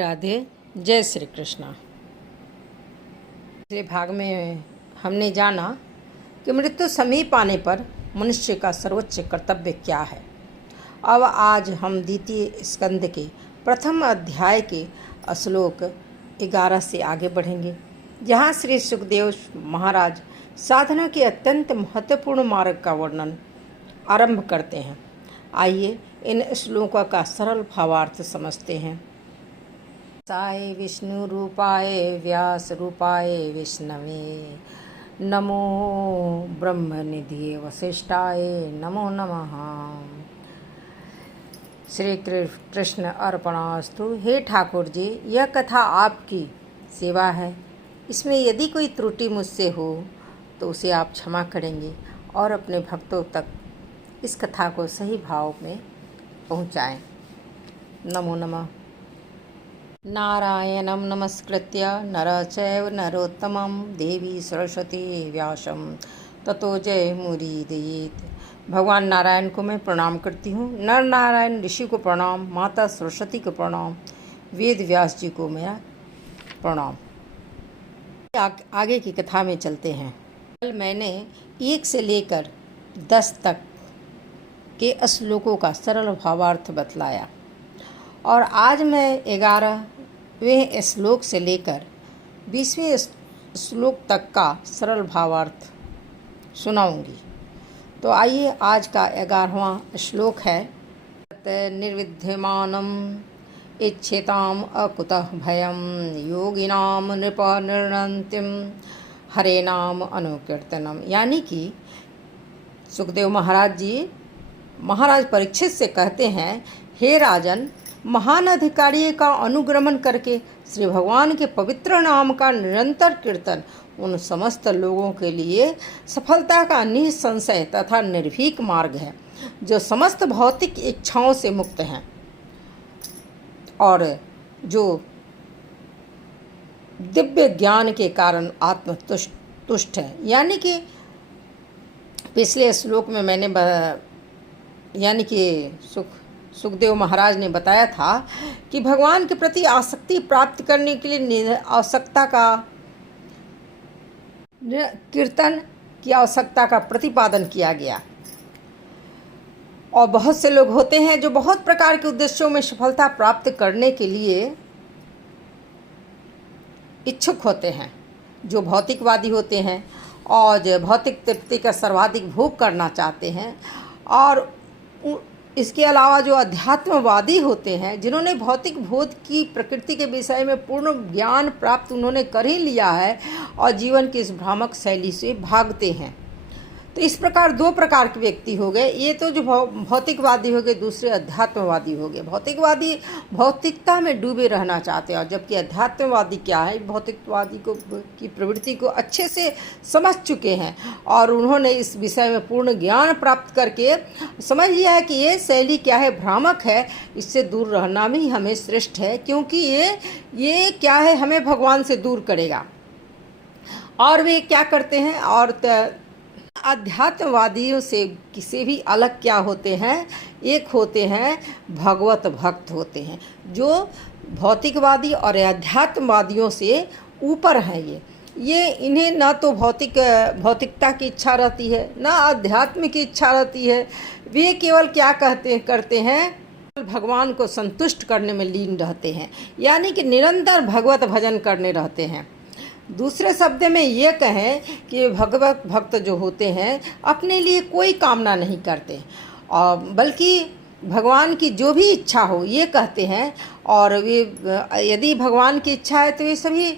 राधे। जय श्री कृष्णा। पिछले भाग में हमने जाना कि मृत्यु समीप आने पर मनुष्य का सर्वोच्च कर्तव्य क्या है। अब आज हम द्वितीय स्कंद के प्रथम अध्याय के श्लोक 11 से आगे बढ़ेंगे, जहाँ श्री सुखदेव महाराज साधना के अत्यंत महत्वपूर्ण मार्ग का वर्णन आरंभ करते हैं। आइए इन श्लोकों का सरल भावार्थ समझते हैं। साय विष्णु रूपाय व्यास रूपाय विष्णवे नमो ब्रह्म निधि वशिष्ठाय नमो नमः। श्री कृष्ण अर्पणास्तु। हे ठाकुर जी, यह कथा आपकी सेवा है। इसमें यदि कोई त्रुटि मुझसे हो तो उसे आप क्षमा करेंगे और अपने भक्तों तक इस कथा को सही भाव में पहुँचाएं। नमो नमः। नारायणं नमस्कृत्य नर चैव नरोत्तमं देवी सरस्वती व्यासं ततो जय मुदीरयेत्। भगवान नारायण को मैं प्रणाम करती हूँ, नर नारायण ऋषि को प्रणाम, माता सरस्वती को प्रणाम, वेद व्यास जी को मेरा प्रणाम। आगे की कथा में चलते हैं। कल मैंने 1 से लेकर 10 तक के श्लोकों का सरल भावार्थ बतलाया और आज मैं 11वें श्लोक से लेकर 20वें श्लोक तक का सरल भावार्थ सुनाऊंगी। तो आइए, आज का 11वां श्लोक है। निर्विद्यमानम इच्छेताम अकुतः भयम योगिनाम नृप निर्णन्तिम हरे नाम अनुकीर्तनम। यानी कि सुखदेव महाराज जी महाराज परीक्षित से कहते हैं, हे राजन, महान अधिकारी का अनुगमन करके श्री भगवान के पवित्र नाम का निरंतर कीर्तन उन समस्त लोगों के लिए सफलता का निसंशय तथा निर्भीक मार्ग है, जो समस्त भौतिक इच्छाओं से मुक्त हैं और जो दिव्य ज्ञान के कारण आत्मतुष्ट है। यानी कि पिछले श्लोक में मैंने यानी कि सुखदेव महाराज ने बताया था कि भगवान के प्रति आसक्ति प्राप्त करने के लिए आवश्यकता का कीर्तन की आवश्यकता का प्रतिपादन किया गया। और बहुत से लोग होते हैं जो बहुत प्रकार के उद्देश्यों में सफलता प्राप्त करने के लिए इच्छुक होते हैं, जो भौतिकवादी होते हैं और जो भौतिक तृप्ति का सर्वाधिक भोग करना चाहते हैं। और इसके अलावा जो अध्यात्मवादी होते हैं, जिन्होंने भौतिक बोध की प्रकृति के विषय में पूर्ण ज्ञान प्राप्त उन्होंने कर ही लिया है और जीवन की इस भ्रामक शैली से भागते हैं। तो इस प्रकार 2 प्रकार के व्यक्ति हो गए। ये तो जो भौतिकवादी हो गए, दूसरे अध्यात्मवादी हो गए। भौतिकवादी भौतिकता में डूबे रहना चाहते हैं, और जबकि अध्यात्मवादी क्या है, भौतिकवादी की प्रवृत्ति को अच्छे से समझ चुके हैं और उन्होंने इस विषय में पूर्ण ज्ञान प्राप्त करके समझ लिया है कि ये शैली क्या है, भ्रामक है, इससे दूर रहना भी हमें श्रेष्ठ है, क्योंकि ये क्या है, हमें भगवान से दूर करेगा। और वे क्या करते हैं, और अध्यात्मवादियों से भी अलग क्या होते हैं, एक होते हैं भगवत भक्त होते हैं, जो भौतिकवादी और अध्यात्मवादियों से ऊपर हैं। ये इन्हें ना तो भौतिकता की इच्छा रहती है, ना अध्यात्म की इच्छा रहती है। वे केवल क्या करते हैं, भगवान को संतुष्ट करने में लीन रहते हैं, यानी कि निरंतर भगवत भजन करने रहते हैं। दूसरे शब्द में ये कहें कि भगवत भक्त जो होते हैं अपने लिए कोई कामना नहीं करते, और बल्कि भगवान की जो भी इच्छा हो ये कहते हैं। और वे यदि भगवान की इच्छा है तो वे सभी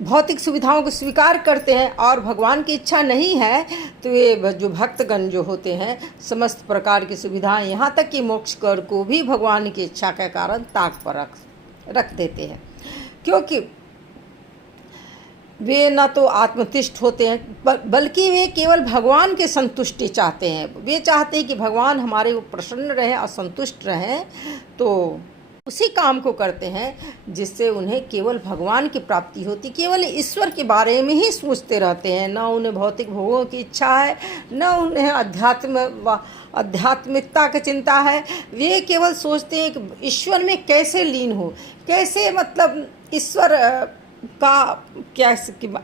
भौतिक सुविधाओं को स्वीकार करते हैं, और भगवान की इच्छा नहीं है तो वे जो भक्तगण जो होते हैं समस्त प्रकार की सुविधाएं, यहाँ तक कि मोक्ष कर को भी भगवान की इच्छा के कारण ताक पर रख देते हैं, क्योंकि वे न तो आत्मतिष्ठ होते हैं बल्कि वे केवल भगवान की संतुष्टि चाहते हैं। वे चाहते हैं कि भगवान हमारे प्रसन्न रहें और संतुष्ट रहें, तो उसी काम को करते हैं जिससे उन्हें केवल भगवान की प्राप्ति होती, केवल ईश्वर के बारे में ही सोचते रहते हैं। न उन्हें भौतिक भोगों की इच्छा है, न उन्हें आध्यात्मिकता की चिंता है। वे केवल सोचते हैं कि ईश्वर में कैसे लीन हो, कैसे मतलब ईश्वर का क्या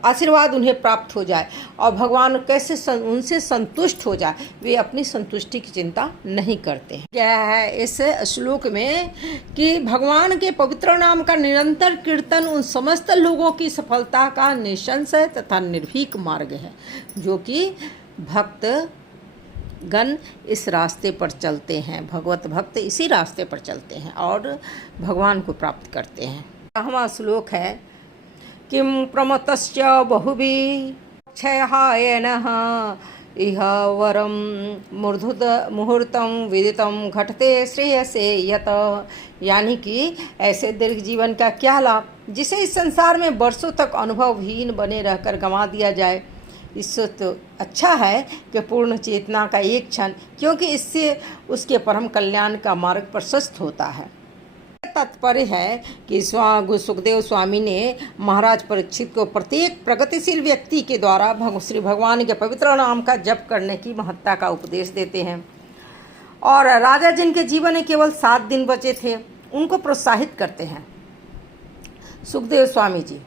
आशीर्वाद उन्हें प्राप्त हो जाए और भगवान कैसे उनसे संतुष्ट हो जाए। वे अपनी संतुष्टि की चिंता नहीं करते हैं। क्या है इस श्लोक में कि भगवान के पवित्र नाम का निरंतर कीर्तन उन समस्त लोगों की सफलता का निसंशय तथा निर्भीक मार्ग है, जो कि भक्त गण इस रास्ते पर चलते हैं। भगवत भक्त इसी रास्ते पर चलते हैं और भगवान को प्राप्त करते हैं। 10वां श्लोक है, किम प्रमतश्च बहुभिः क्षयहायनः इह वरम मुहूर्तम विदितम घटते श्रेयसे यत। यानी कि ऐसे दीर्घ जीवन का क्या लाभ जिसे इस संसार में वर्षों तक अनुभवहीन बने रहकर गंवा दिया जाए। इससे तो अच्छा है कि पूर्ण चेतना का एक क्षण, क्योंकि इससे उसके परम कल्याण का मार्ग प्रशस्त होता है। तात्पर्य है कि सुखदेव स्वामी ने महाराज परीक्षित को प्रत्येक प्रगतिशील व्यक्ति के द्वारा श्री भगवान के पवित्र नाम का जप करने की महत्ता का उपदेश देते हैं। और राजा जिनके जीवन में केवल 7 दिन बचे थे, उनको प्रोत्साहित करते हैं सुखदेव स्वामी जी।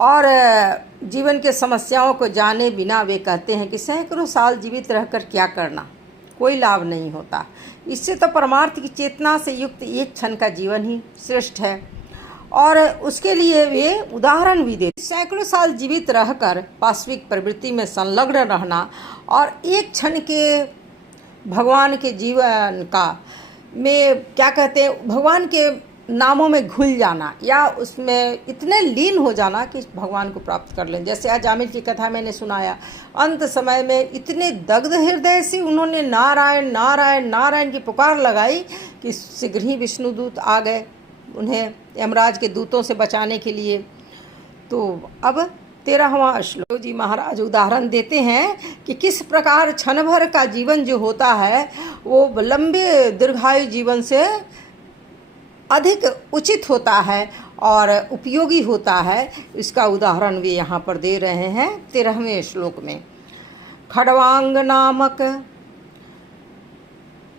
और जीवन के समस्याओं को जाने बिना वे कहते हैं कि सैकड़ों साल जीवित रहकर क्या करना, कोई लाभ नहीं होता। इससे तो परमार्थ की चेतना से युक्त एक क्षण का जीवन ही श्रेष्ठ है। और उसके लिए वे उदाहरण भी देते। सैकड़ों साल जीवित रहकर पाश्विक प्रवृत्ति में संलग्न रहना और एक क्षण के भगवान के जीवन का में क्या कहते हैं, भगवान के नामों में घुल जाना या उसमें इतने लीन हो जाना कि भगवान को प्राप्त कर लें। जैसे अजामिल की कथा मैंने सुनाया, अंत समय में इतने दग्ध हृदय से उन्होंने नारायण नारायण नारायण की पुकार लगाई कि शीघ्र ही विष्णुदूत आ गए उन्हें यमराज के दूतों से बचाने के लिए। तो अब 13वां श्लोक जी महाराज उदाहरण देते हैं कि किस प्रकार क्षण भर का जीवन जो होता है वो लंबे दीर्घायु जीवन से अधिक उचित होता है और उपयोगी होता है। इसका उदाहरण भी यहाँ पर दे रहे हैं 13वें श्लोक में। खड्वांग नामक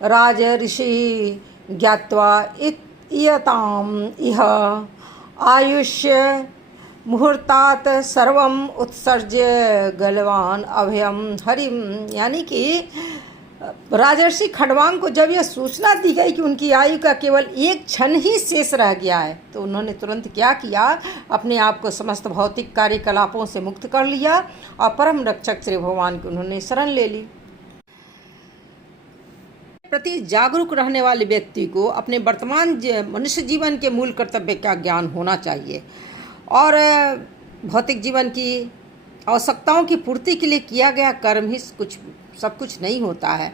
राज ऋषि ज्ञात्वा इयताम इह आयुष्य मुहूर्तात सर्वम उत्सर्ज्य गलवान अभयम हरिम। यानी कि राजर्षि खड्वांग को जब यह सूचना दी गई कि उनकी आयु का केवल एक क्षण ही शेष रह गया है, तो उन्होंने तुरंत क्या किया, अपने आप को समस्त भौतिक कार्यकलापों से मुक्त कर लिया और परम रक्षक श्री भगवान की उन्होंने शरण ले ली। प्रति जागरूक रहने वाले व्यक्ति को अपने वर्तमान मनुष्य जीवन के मूल कर्तव्य का ज्ञान होना चाहिए और भौतिक जीवन की आवश्यकताओं की पूर्ति के लिए किया गया कर्म ही सब कुछ नहीं होता है।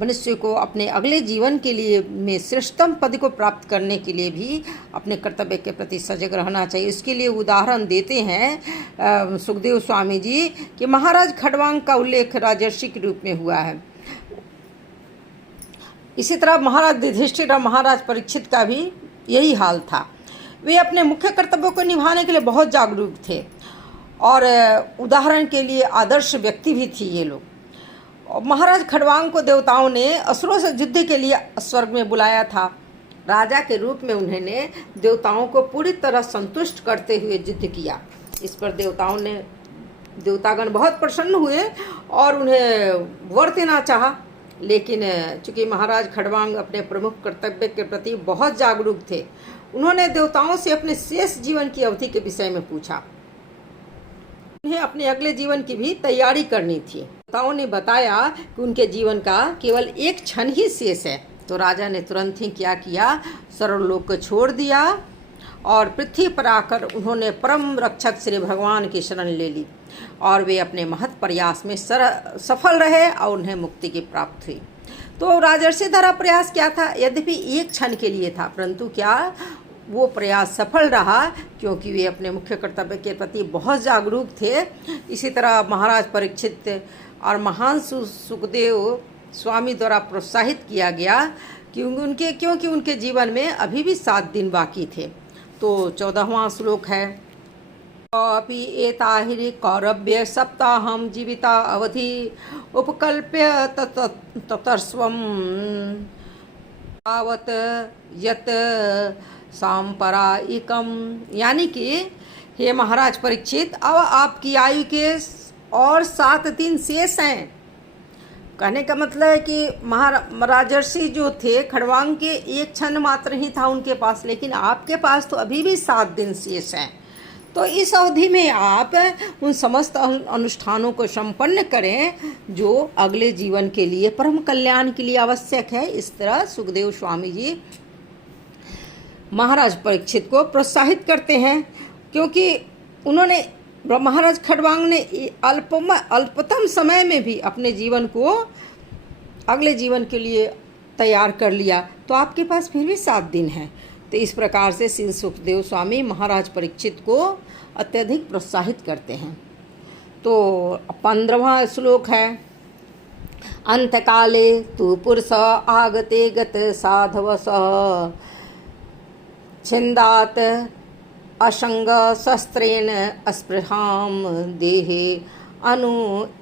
मनुष्य को अपने अगले जीवन के लिए में श्रेष्ठतम पद को प्राप्त करने के लिए भी अपने कर्तव्य के प्रति सजग रहना चाहिए। इसके लिए उदाहरण देते हैं सुखदेव स्वामी जी कि महाराज खड्वांग का उल्लेख राजर्षि के रूप में हुआ है। इसी तरह महाराज युधिष्ठिर और महाराज परीक्षित का भी यही हाल था। वे अपने मुख्य कर्तव्यों को निभाने के लिए बहुत जागरूक थे और उदाहरण के लिए आदर्श व्यक्ति भी थी ये लोग। महाराज खड्वांग को देवताओं ने असुरों से युद्ध के लिए स्वर्ग में बुलाया था। राजा के रूप में उन्होंने देवताओं को पूरी तरह संतुष्ट करते हुए युद्ध किया। इस पर देवतागण बहुत प्रसन्न हुए और उन्हें वर देना चाहा, लेकिन चूंकि महाराज खड्वांग अपने प्रमुख कर्तव्य के प्रति बहुत जागरूक थे, उन्होंने देवताओं से अपने शेष जीवन की अवधि के विषय में पूछा। उन्हें अपने अगले जीवन की भी तैयारी करनी थी। देवताओं ने बताया कि उनके जीवन का केवल एक क्षण ही शेष है। तो राजा ने तुरंत ही क्या किया, सर्वलोक को छोड़ दिया और पृथ्वी पर आकर उन्होंने परम रक्षक श्री भगवान की शरण ले ली और वे अपने महत् प्रयास में सफल रहे और उन्हें मुक्ति की प्राप्ति हुई। तो राजर्षि द्वारा प्रयास क्या था, यद्यपि एक क्षण के लिए था, परंतु क्या वो प्रयास सफल रहा क्योंकि वे अपने मुख्य कर्तव्य के प्रति बहुत जागरूक थे। इसी तरह महाराज परीक्षित और महान सुखदेव स्वामी द्वारा प्रोत्साहित किया गया क्योंकि उनके जीवन में अभी भी 7 दिन बाकी थे। तो 14वां श्लोक है, अपि एताहिरि कौरव्य सप्ताहं जीविता अवधि उपकल्प्य ततस्वं तावत यत सांपरायिकम। यानी कि हे महाराज परीक्षित, अब आपकी आयु के और 7 दिन शेष हैं। कहने का मतलब है कि राजर्षि जो थे खड़वांग के एक क्षण मात्र ही था उनके पास, लेकिन आपके पास तो अभी भी 7 दिन शेष हैं। तो इस अवधि में आप उन समस्त अनुष्ठानों को संपन्न करें जो अगले जीवन के लिए, परम कल्याण के लिए आवश्यक है। इस तरह सुखदेव स्वामी जी महाराज परीक्षित को प्रोत्साहित करते हैं, क्योंकि उन्होंने महाराज खड़वांग ने अल्पतम समय में भी अपने जीवन को अगले जीवन के लिए तैयार कर लिया। तो आपके पास फिर भी 7 दिन हैं। तो इस प्रकार से श्री सुखदेव स्वामी महाराज परीक्षित को अत्यधिक प्रोत्साहित करते हैं। तो 15वां श्लोक है, अंतकाले तु पुरुष आगते गत साधवस छिंदात असंग शस्त्रेण अस्पृहाम देहे अनु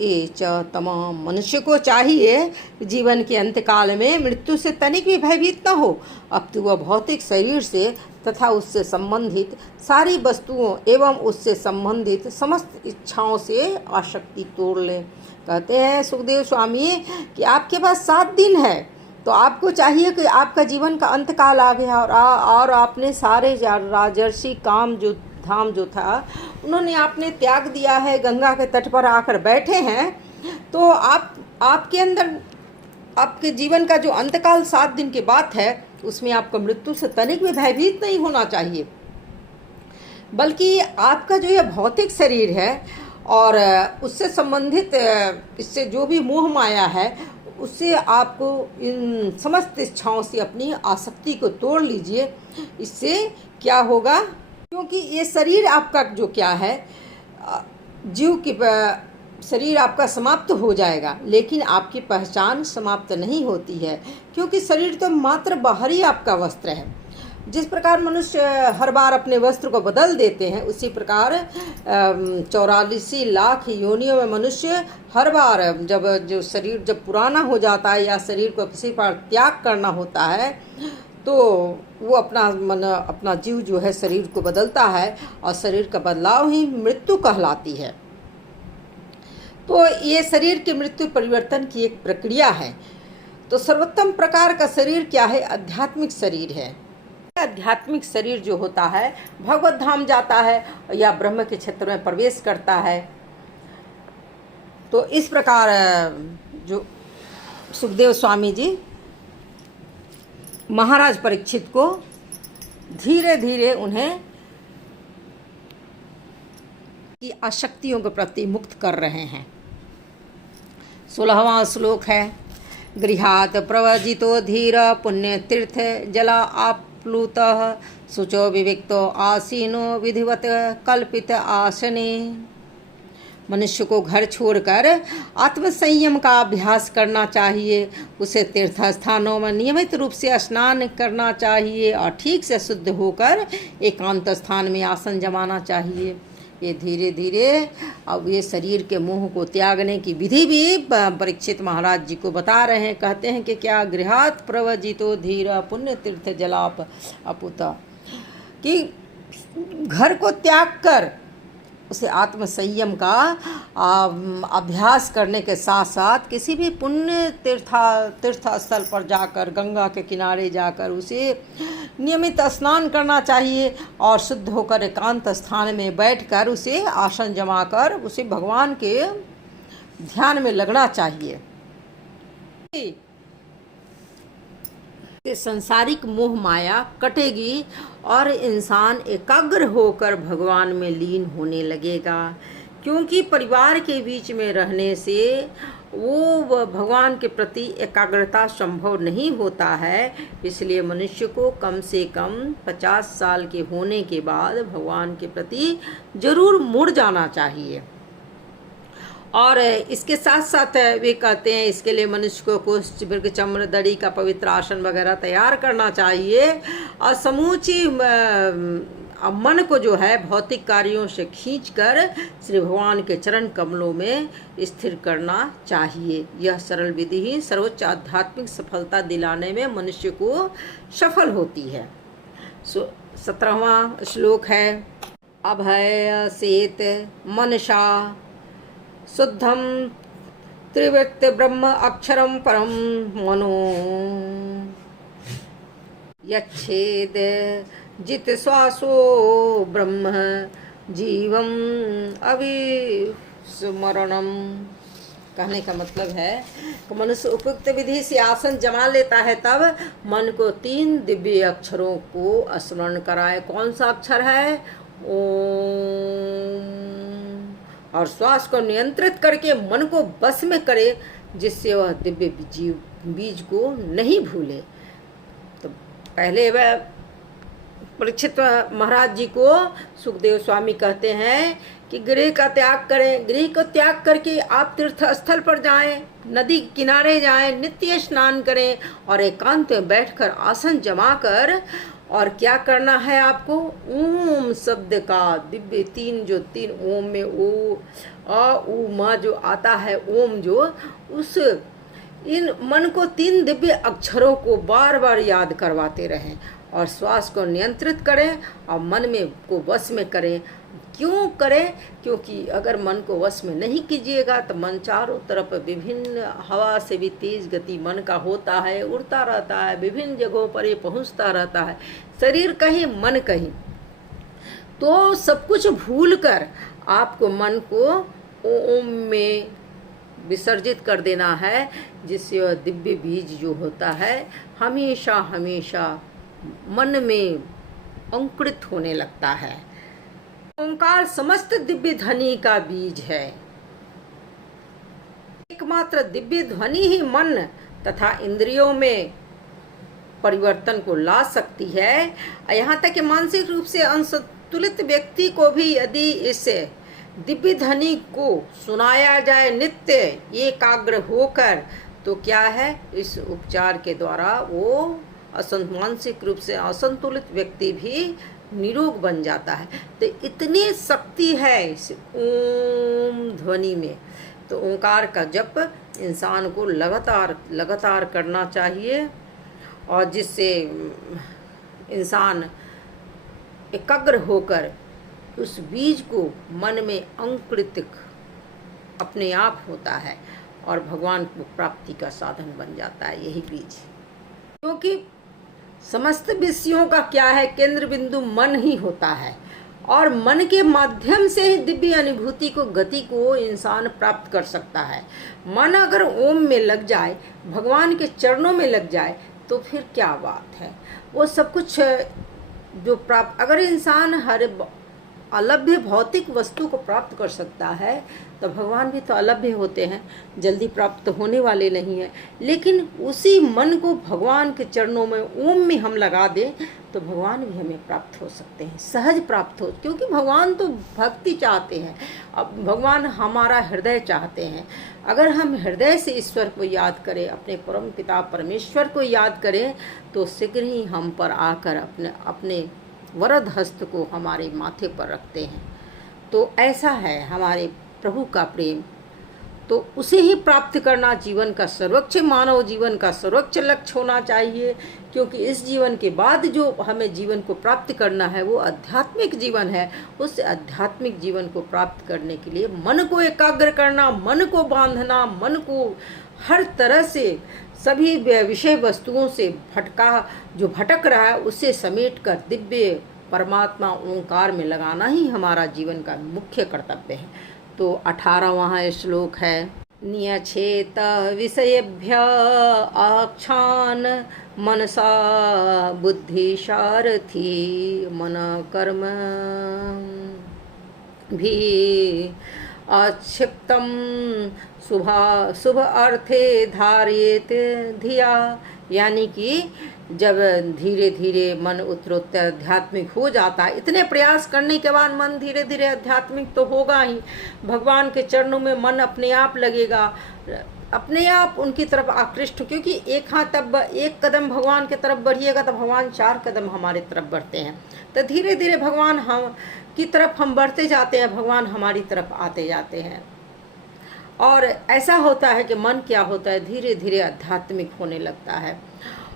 एच तमाम। मनुष्य को चाहिए जीवन के अंतकाल में मृत्यु से तनिक भी भयभीत न हो, अपितु वह भौतिक शरीर से तथा उससे संबंधित सारी वस्तुओं एवं उससे संबंधित समस्त इच्छाओं से आसक्ति तोड़ ले। कहते हैं सुखदेव स्वामी कि आपके पास 7 दिन है, तो आपको चाहिए कि आपका जीवन का अंतकाल आ गया और आपने सारे राजर्षि काम जो धाम जो था उन्होंने आपने त्याग दिया है, गंगा के तट पर आकर बैठे हैं। तो आपके अंदर आपके जीवन का जो अंतकाल 7 दिन के बाद है उसमें आपको मृत्यु से तनिक भी भयभीत नहीं होना चाहिए, बल्कि आपका जो यह भौतिक शरीर है और उससे संबंधित इससे जो भी मोह माया है उससे आपको इन समस्त इच्छाओं से अपनी आसक्ति को तोड़ लीजिए। इससे क्या होगा, क्योंकि ये शरीर आपका जो क्या है, जीव की शरीर आपका समाप्त हो जाएगा, लेकिन आपकी पहचान समाप्त नहीं होती है, क्योंकि शरीर तो मात्र बाहरी आपका वस्त्र है। जिस प्रकार मनुष्य हर बार अपने वस्त्र को बदल देते हैं, उसी प्रकार 84 लाख योनियों में मनुष्य हर बार जो शरीर जब पुराना हो जाता है या शरीर को किसी पर त्याग करना होता है, तो वो अपना जीव जो है शरीर को बदलता है और शरीर का बदलाव ही मृत्यु कहलाती है। तो ये शरीर की मृत्यु परिवर्तन की एक प्रक्रिया है। तो सर्वोत्तम प्रकार का शरीर क्या है? आध्यात्मिक शरीर है। आध्यात्मिक शरीर जो होता है भगवत धाम जाता है या ब्रह्म के क्षेत्र में प्रवेश करता है। तो इस प्रकार जो सुखदेव स्वामी जी महाराज परीक्षित को धीरे धीरे उन्हें की आसक्तियों के प्रति मुक्त कर रहे हैं। 16वां श्लोक है, गृहात् प्रवर्जितो धीर पुण्य तीर्थ जला आप्लुतः शुचो विविक्तो आसीनो विधिवत कल्पित आसने। मनुष्य को घर छोड़कर आत्मसंयम का अभ्यास करना चाहिए। उसे तीर्थ स्थानों में नियमित रूप से स्नान करना चाहिए और ठीक से शुद्ध होकर एकांत स्थान में आसन जमाना चाहिए। ये धीरे धीरे अब ये शरीर के मोह को त्यागने की विधि भी परीक्षित महाराज जी को बता रहे हैं। कहते हैं कि क्या गृहात् प्रवर्जितो धीर पुण्य तीर्थ जलाप अपुता, कि घर को त्याग कर उसे आत्मसंयम का अभ्यास करने के साथ साथ किसी भी पुण्य तीर्थ स्थल पर जाकर, गंगा के किनारे जाकर उसे नियमित स्नान करना चाहिए और शुद्ध होकर एकांत स्थान में बैठकर उसे आसन जमाकर उसे भगवान के ध्यान में लगना चाहिए। संसारिक मोह माया कटेगी और इंसान एकाग्र होकर भगवान में लीन होने लगेगा, क्योंकि परिवार के बीच में रहने से वो भगवान के प्रति एकाग्रता संभव नहीं होता है। इसलिए मनुष्य को कम से कम 50 साल के होने के बाद भगवान के प्रति जरूर मुड़ जाना चाहिए और इसके साथ साथ वे कहते हैं इसके लिए मनुष्य को कुछ मृग चम्र दड़ी का पवित्र आसन वगैरह तैयार करना चाहिए और समूची मन को जो है भौतिक कार्यों से खींचकर श्री भगवान के चरण कमलों में स्थिर करना चाहिए। यह सरल विधि ही सर्वोच्च आध्यात्मिक सफलता दिलाने में मनुष्य को सफल होती है। 17वां श्लोक है, अभय सेत मनसा शुद्धम त्रिवृत्त ब्रह्म अक्षरम परम मनो यच्छेद जित श्वासो ब्रह्म जीवम अविस्मरणम। कहने का मतलब है कि मनुष्य उपयुक्त विधि से आसन जमा लेता है तब मन को 3 दिव्य अक्षरों को स्मरण कराए। कौन सा अक्षर है? ओम। और श्वास को नियंत्रित करके मन को बस में करे, जिससे वह दिव्य बीज को नहीं भूले। तो पहले वह परीक्षित महाराज जी को सुखदेव स्वामी कहते हैं कि गृह का त्याग करें। गृह को त्याग करके आप तीर्थ स्थल पर जाएं, नदी किनारे जाएं, नित्य स्नान करें और एकांत में बैठकर आसन जमा कर, और क्या करना है आपको? ओम शब्द का दिव्य 3 ओम में ओ आ उ मा जो आता है, ओम जो उस इन मन को 3 दिव्य अक्षरों को बार बार याद करवाते रहें और श्वास को नियंत्रित करें और मन में को वश में करें। क्यों करें? क्योंकि अगर मन को वश में नहीं कीजिएगा तो मन चारों तरफ विभिन्न हवा से भी तेज गति मन का होता है, उड़ता रहता है, विभिन्न जगहों पर ये पहुंचता रहता है, शरीर कहीं मन कहीं। तो सब कुछ भूलकर आपको मन को ओम में विसर्जित कर देना है, जिससे वह दिव्य बीज जो होता है हमेशा हमेशा मन में अंकुरित होने लगता है। ओंकार समस्त दिव्य ध्वनि का बीज है। एकमात्र दिव्य ध्वनि ही मन तथा इंद्रियों में परिवर्तन को ला सकती है। यहाँ तक कि मानसिक रूप से असंतुलित व्यक्ति को भी यदि इस दिव्य ध्वनि को सुनाया जाए नित्य एकाग्र होकर, तो क्या है, इस उपचार के द्वारा वो मानसिक रूप से असंतुलित व्यक्ति भी निरोग बन जाता है। तो इतनी शक्ति है इस ओम ध्वनि में। तो ओंकार का जप इंसान को लगातार करना चाहिए, और जिससे इंसान एकाग्र होकर उस बीज को मन में अंकुरित अपने आप होता है और भगवान को प्राप्ति का साधन बन जाता है यही बीज। क्योंकि समस्त विषयों का क्या है, केंद्र बिंदु मन ही होता है, और मन के माध्यम से ही दिव्य अनुभूति को, गति को इंसान प्राप्त कर सकता है। मन अगर ओम में लग जाए, भगवान के चरणों में लग जाए, तो फिर क्या बात है। वो सब कुछ जो प्राप्त, अगर इंसान हर अलभ्य भौतिक वस्तु को प्राप्त कर सकता है, तो भगवान भी तो अलभ्य होते हैं, जल्दी प्राप्त होने वाले नहीं हैं। लेकिन उसी मन को भगवान के चरणों में ओम में हम लगा दें तो भगवान भी हमें प्राप्त हो सकते हैं, सहज प्राप्त हो। क्योंकि भगवान तो भक्ति चाहते हैं, अब भगवान हमारा हृदय चाहते हैं। अगर हम हृदय से ईश्वर को याद करें, अपने परम पिता परमेश्वर को याद करें, तो शीघ्र ही हम पर आकर अपने वरद हस्त को हमारे माथे पर रखते हैं। तो ऐसा है हमारे प्रभु का प्रेम, तो उसे ही प्राप्त करना जीवन का सर्वोच्च, मानव जीवन का सर्वोच्च लक्ष्य होना चाहिए। क्योंकि इस जीवन के बाद जो हमें जीवन को प्राप्त करना है वो आध्यात्मिक जीवन है। उस आध्यात्मिक जीवन को प्राप्त करने के लिए मन को एकाग्र करना, मन को बांधना, मन को हर तरह से सभी विषय वस्तुओं से भटक रहा है उसे समेट कर दिव्य परमात्मा ओंकार में लगाना ही हमारा जीवन का मुख्य कर्तव्य है। तो 18वां श्लोक है, नियछेत विषयेभ्य आक्षान मनसा बुद्धि सारथी मन कर्म भी अक्षिप्तम शुभ अर्थे धारियेत धिया। यानी कि जब धीरे धीरे मन उत्तरोत्तर आध्यात्मिक हो जाता है, इतने प्रयास करने के बाद मन धीरे धीरे आध्यात्मिक तो होगा ही। भगवान के चरणों में मन अपने आप लगेगा, अपने आप उनकी तरफ आकृष्ट, क्योंकि एक कदम भगवान की तरफ बढ़िएगा तो भगवान 4 कदम हमारे तरफ बढ़ते हैं। तो धीरे धीरे भगवान हम की तरफ हम बढ़ते जाते हैं, भगवान हमारी तरफ आते जाते हैं। और ऐसा होता है कि मन क्या होता है, धीरे धीरे आध्यात्मिक होने लगता है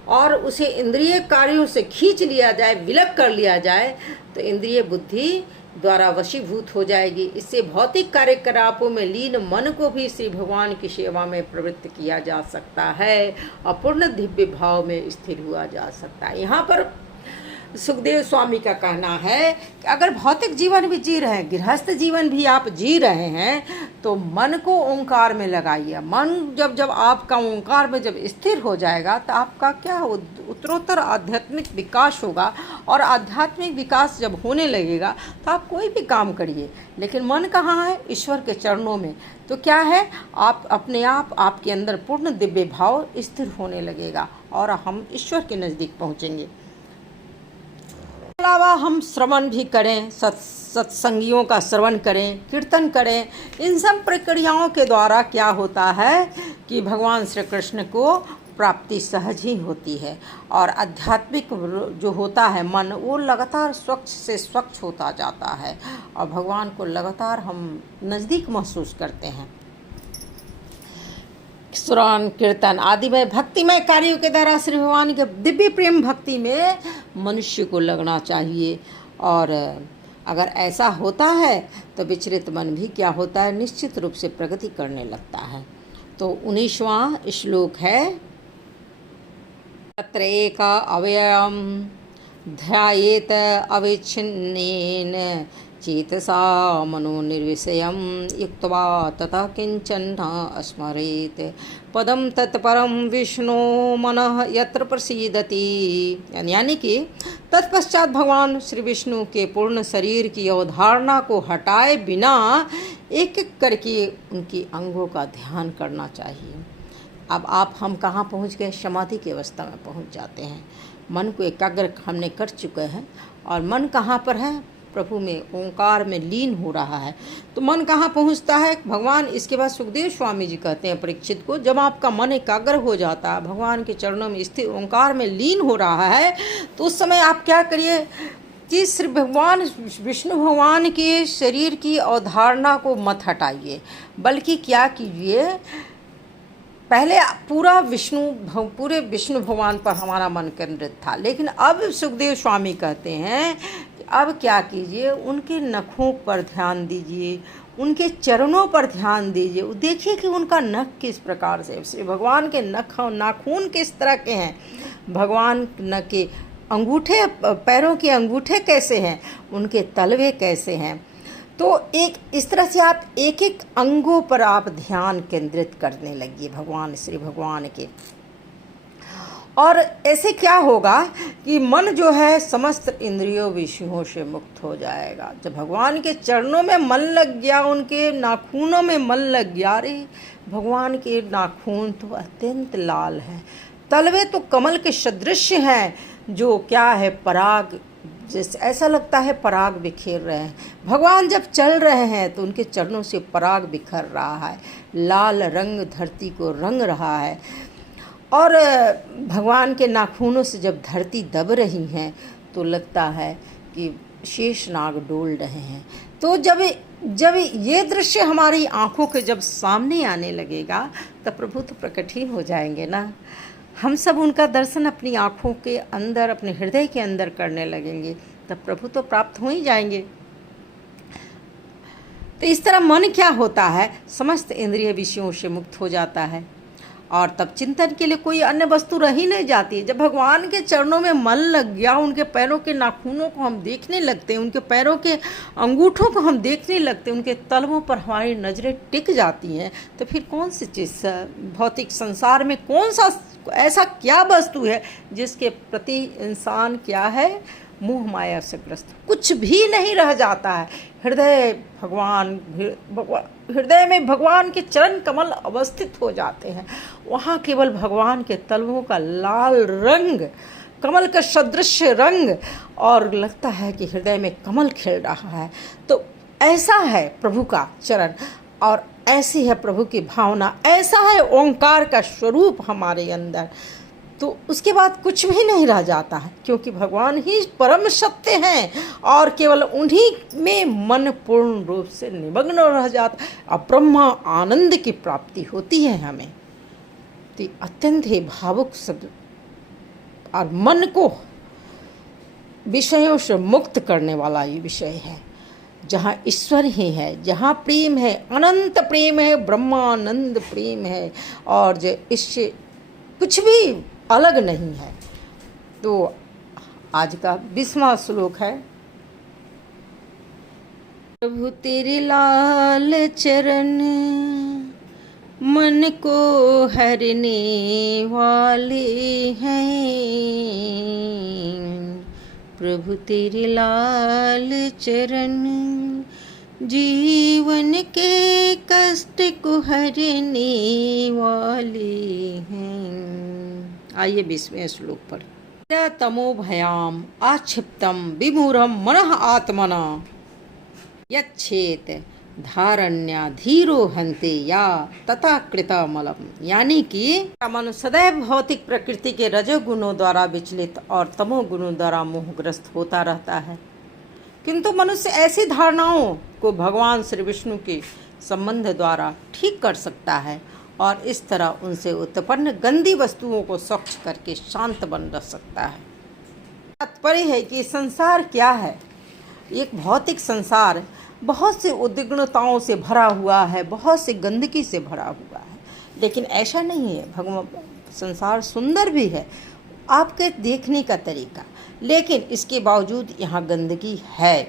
और उसे इंद्रिय कार्यों से खींच लिया जाए, विलग कर लिया जाए तो इंद्रिय बुद्धि द्वारा वशीभूत हो जाएगी। इससे भौतिक कार्यकलापों में लीन मन को भी श्री भगवान की सेवा में प्रवृत्त किया जा सकता है और पूर्ण दिव्य भाव में स्थिर हुआ जा सकता है। यहाँ पर सुखदेव स्वामी का कहना है कि अगर भौतिक जीवन भी जी रहे हैं, गृहस्थ जीवन भी आप जी रहे हैं, तो मन को ओंकार में लगाइए। मन जब आपका ओंकार में जब स्थिर हो जाएगा तो आपका क्या उत्तरोत्तर आध्यात्मिक विकास होगा। और आध्यात्मिक विकास जब होने लगेगा तो आप कोई भी काम करिए, लेकिन मन कहाँ है? ईश्वर के चरणों में। तो क्या है, आप अपने आप आपके अंदर पूर्ण दिव्य भाव स्थिर होने लगेगा और हम ईश्वर के नज़दीक पहुँचेंगे। अलावा हम श्रवण भी करें, सत्संगियों का श्रवण करें, कीर्तन करें। इन सब प्रक्रियाओं के द्वारा क्या होता है कि भगवान श्री कृष्ण को प्राप्ति सहज ही होती है और आध्यात्मिक जो होता है मन, वो लगातार स्वच्छ से स्वच्छ होता जाता है और भगवान को लगातार हम नज़दीक महसूस करते हैं। श्रवण कीर्तन आदि में भक्तिमय कार्यों के द्वारा श्री भगवान के दिव्य प्रेम भक्ति में मनुष्य को लगना चाहिए। और अगर ऐसा होता है तो विचलित मन भी क्या होता है, निश्चित रूप से प्रगति करने लगता है। तो 19वां श्लोक है, तत्र एक अव्ययम ध्यायेत अविच्छिन्नेन चेतसा मनो निर्विषयं युक्त्वा ततः किंचन न स्मरेत पदम तत्परम विष्णु मनः यत्र प्रसीदति। यानी कि तत्पश्चात भगवान श्री विष्णु के पूर्ण शरीर की अवधारणा को हटाए बिना एक एक करके उनकी अंगों का ध्यान करना चाहिए। अब हम कहाँ पहुँच गए? समाधि की अवस्था में पहुँच जाते हैं। मन को एकाग्र हमने कर चुके हैं और मन कहाँ पर है? प्रभु में, ओंकार में लीन हो रहा है। तो मन कहाँ पहुँचता है? भगवान इसके बाद सुखदेव स्वामी जी कहते हैं परीक्षित को, जब आपका मन एकाग्र हो जाता है, भगवान के चरणों में स्थिर ओंकार में लीन हो रहा है, तो उस समय आप क्या करिए कि श्री भगवान विष्णु भगवान के शरीर की अवधारणा को मत हटाइए, बल्कि क्या कीजिए, पहले पूरे विष्णु भगवान पर हमारा मन केंद्रित था, लेकिन अब सुखदेव स्वामी कहते हैं कि अब क्या कीजिए, उनके नखों पर ध्यान दीजिए, उनके चरणों पर ध्यान दीजिए। देखिए कि उनका नख किस प्रकार से, श्री भगवान के नाखून किस तरह के हैं, भगवान के अंगूठे, पैरों के अंगूठे कैसे हैं, उनके तलवे कैसे हैं। तो एक इस तरह से आप एक एक अंगों पर आप ध्यान केंद्रित करने लगिए भगवान श्री भगवान के। और ऐसे क्या होगा कि मन जो है समस्त इंद्रियों विषयों से मुक्त हो जाएगा। जब भगवान के चरणों में मन लग गया, उनके नाखूनों में मन लग गया, अरे भगवान के नाखून तो अत्यंत लाल हैं, तलवे तो कमल के सदृश हैं, जो क्या है पराग, जैसे ऐसा लगता है पराग बिखेर रहे हैं। भगवान जब चल रहे हैं तो उनके चरणों से पराग बिखर रहा है, लाल रंग धरती को रंग रहा है। और भगवान के नाखूनों से जब धरती दब रही है तो लगता है कि शेषनाग डोल रहे हैं। तो जब ये दृश्य हमारी आँखों के जब सामने आने लगेगा तब प्रभु तो प्रकट ही हो जाएंगे ना। हम सब उनका दर्शन अपनी आँखों के अंदर, अपने हृदय के अंदर करने लगेंगे, तब प्रभु तो प्राप्त हो ही जाएंगे। तो इस तरह मन क्या होता है, समस्त इंद्रिय विषयों से मुक्त हो जाता है और तब चिंतन के लिए कोई अन्य वस्तु रह ही नहीं जाती। जब भगवान के चरणों में मन लग गया, उनके पैरों के नाखूनों को हम देखने लगते हैं, उनके पैरों के अंगूठों को हम देखने लगते हैं, उनके तलवों पर हमारी नज़रें टिक जाती हैं, तो फिर कौन सी चीज़ भौतिक संसार में कौन सा ऐसा क्या वस्तु है जिसके प्रति इंसान क्या है, मोह माया से ग्रस्त, कुछ भी नहीं रह जाता है। हृदय में भगवान के चरण कमल अवस्थित हो जाते हैं, वहाँ केवल भगवान के तलवों का लाल रंग कमल का सदृश रंग और लगता है कि हृदय में कमल खिल रहा है। तो ऐसा है प्रभु का चरण और ऐसी है प्रभु की भावना, ऐसा है ओंकार का स्वरूप हमारे अंदर। तो उसके बाद कुछ भी नहीं रह जाता है, क्योंकि भगवान ही परम सत्य हैं और केवल उन्हीं में मन पूर्ण रूप से निमग्न रह जाता है और ब्रह्मा आनंद की प्राप्ति होती है हमें। तो अत्यंत ही भावुक शब्द और मन को विषयों से मुक्त करने वाला ये विषय है, जहाँ ईश्वर ही है, जहाँ प्रेम है, अनंत प्रेम है, ब्रह्मानंद प्रेम है और जो इससे कुछ भी अलग नहीं है। तो आज का 20वां श्लोक है, प्रभु तेरे लाल चरण मन को हरने वाले हैं, प्रभु तेरे लाल चरण जीवन के कष्ट को हरने वाले हैं। आइए 20वें श्लोक पर, तमो भयाम आक्षिप्तम विमूढ़म मनः आत्मना यच्छेत धारण्या धीरो हन्ते या तथा कृतमलम। यानी कि मन सदैव भौतिक प्रकृति के रजोगुणों द्वारा विचलित और तमोगुणों द्वारा मोहग्रस्त होता रहता है, किंतु मनुष्य ऐसी धारणाओं को भगवान श्री विष्णु के संबंध द्वारा ठीक कर सकता है और इस तरह उनसे उत्पन्न गंदी वस्तुओं को स्वच्छ करके शांत बन रह सकता है। तात्पर्य है कि संसार क्या है, एक भौतिक संसार बहुत से उद्विग्नताओं से भरा हुआ है, बहुत से गंदगी से भरा हुआ है, लेकिन ऐसा नहीं है। भगवान संसार सुंदर भी है आपके देखने का तरीका, लेकिन इसके बावजूद यहाँ गंदगी है।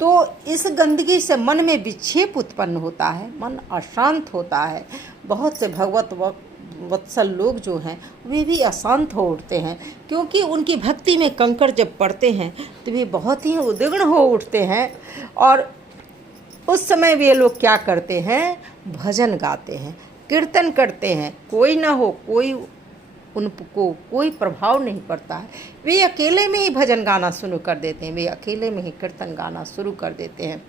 तो इस गंदगी से मन में विक्षेप उत्पन्न होता है, मन अशांत होता है। बहुत से भगवत वत्सल लोग जो हैं वे भी अशांत हो उठते हैं, क्योंकि उनकी भक्ति में कंकड़ जब पड़ते हैं तो वे बहुत ही उद्विग्न हो उठते हैं और उस समय वे लोग क्या करते हैं, भजन गाते हैं, कीर्तन करते हैं। कोई ना हो, कोई उनको कोई प्रभाव नहीं पड़ता है, वे अकेले में ही भजन गाना शुरू कर देते हैं, वे अकेले में ही कीर्तन गाना शुरू कर देते हैं।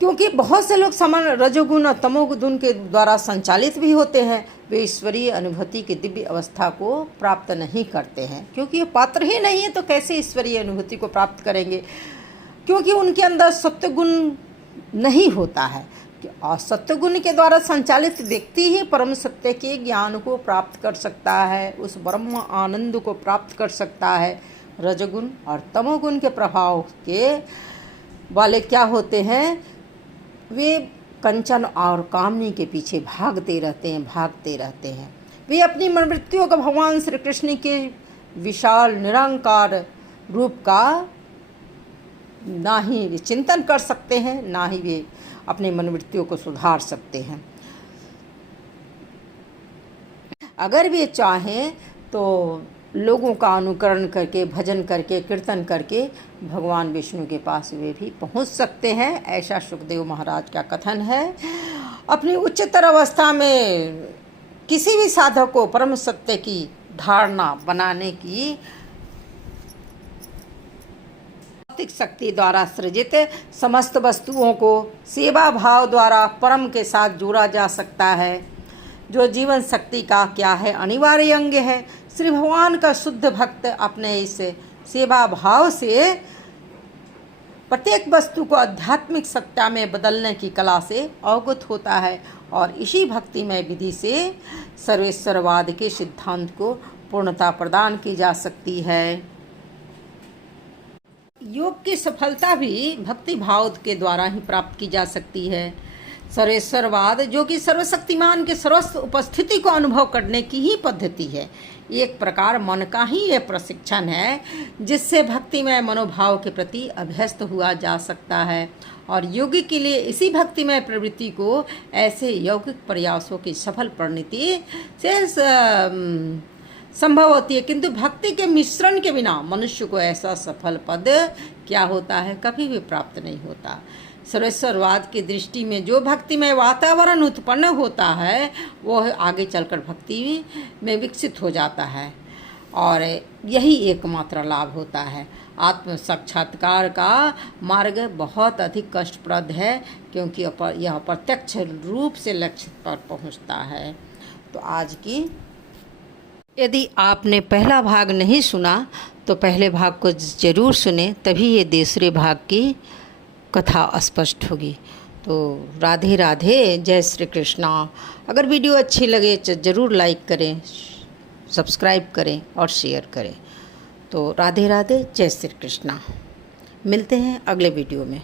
क्योंकि बहुत से लोग समान रजोगुण और तमोगुण के द्वारा संचालित भी होते हैं, वे ईश्वरीय अनुभूति की दिव्य अवस्था को प्राप्त नहीं करते हैं, क्योंकि ये पात्र ही नहीं है तो कैसे ईश्वरीय अनुभूति को प्राप्त करेंगे, क्योंकि उनके अंदर सत्वगुण नहीं होता है। और सत्वगुण के द्वारा संचालित व्यक्ति ही परम सत्य के ज्ञान को प्राप्त कर सकता है, उस ब्रह्म आनंद को प्राप्त कर सकता है। रजोगुण और तमोगुण के प्रभाव के वाले क्या होते हैं, वे कंचन और कामनी के पीछे भागते रहते हैं। वे अपनी मनोवृत्तियों को भगवान श्री कृष्ण के विशाल निरंकार रूप का ना ही वे चिंतन कर सकते हैं, ना ही वे अपनी मनोवृत्तियों को सुधार सकते हैं। अगर वे चाहें तो लोगों का अनुकरण करके, भजन करके, कीर्तन करके भगवान विष्णु के पास वे भी पहुंच सकते हैं। ऐसा सुखदेव महाराज का कथन है। अपनी उच्चतर अवस्था में किसी भी साधक को परम सत्य की धारणा बनाने की भौतिक शक्ति द्वारा सृजित समस्त वस्तुओं को सेवा भाव द्वारा परम के साथ जोड़ा जा सकता है, जो जीवन शक्ति का क्या है, अनिवार्य अंग है। श्री भगवान का शुद्ध भक्त अपने इस सेवा भाव से प्रत्येक वस्तु को आध्यात्मिक सत्ता में बदलने की कला से अवगत होता है और इसी भक्तिमय विधि से सर्वेश्वरवाद के सिद्धांत को पूर्णता प्रदान की जा सकती है। योग की सफलता भी भक्ति भाव के द्वारा ही प्राप्त की जा सकती है। सर्वेश्वरवाद, जो कि सर्वशक्तिमान के सर्वस्व उपस्थिति को अनुभव करने की ही पद्धति है, एक प्रकार मन का ही यह प्रशिक्षण है जिससे भक्तिमय मनोभाव के प्रति अभ्यस्त हुआ जा सकता है। और योगी के लिए इसी भक्तिमय प्रवृत्ति को ऐसे यौगिक प्रयासों की सफल परिणति से संभव होती है, किंतु भक्ति के मिश्रण के बिना मनुष्य को ऐसा सफल पद क्या होता है, कभी भी प्राप्त नहीं होता। सर्वेश्वरवाद की दृष्टि में जो भक्तिमय वातावरण उत्पन्न होता है वो आगे चलकर भक्ति में विकसित हो जाता है और यही एकमात्र लाभ होता है। आत्म साक्षात्कार का मार्ग बहुत अधिक कष्टप्रद है, क्योंकि यह प्रत्यक्ष रूप से लक्ष्य पर पहुंचता है। तो आज की, यदि आपने पहला भाग नहीं सुना तो पहले भाग को ज़रूर सुने, तभी ये दूसरे भाग की कथा स्पष्ट होगी। तो राधे राधे, जय श्री कृष्णा। अगर वीडियो अच्छी लगे तो ज़रूर लाइक करें, सब्सक्राइब करें और शेयर करें। तो राधे राधे, जय श्री कृष्णा। मिलते हैं अगले वीडियो में।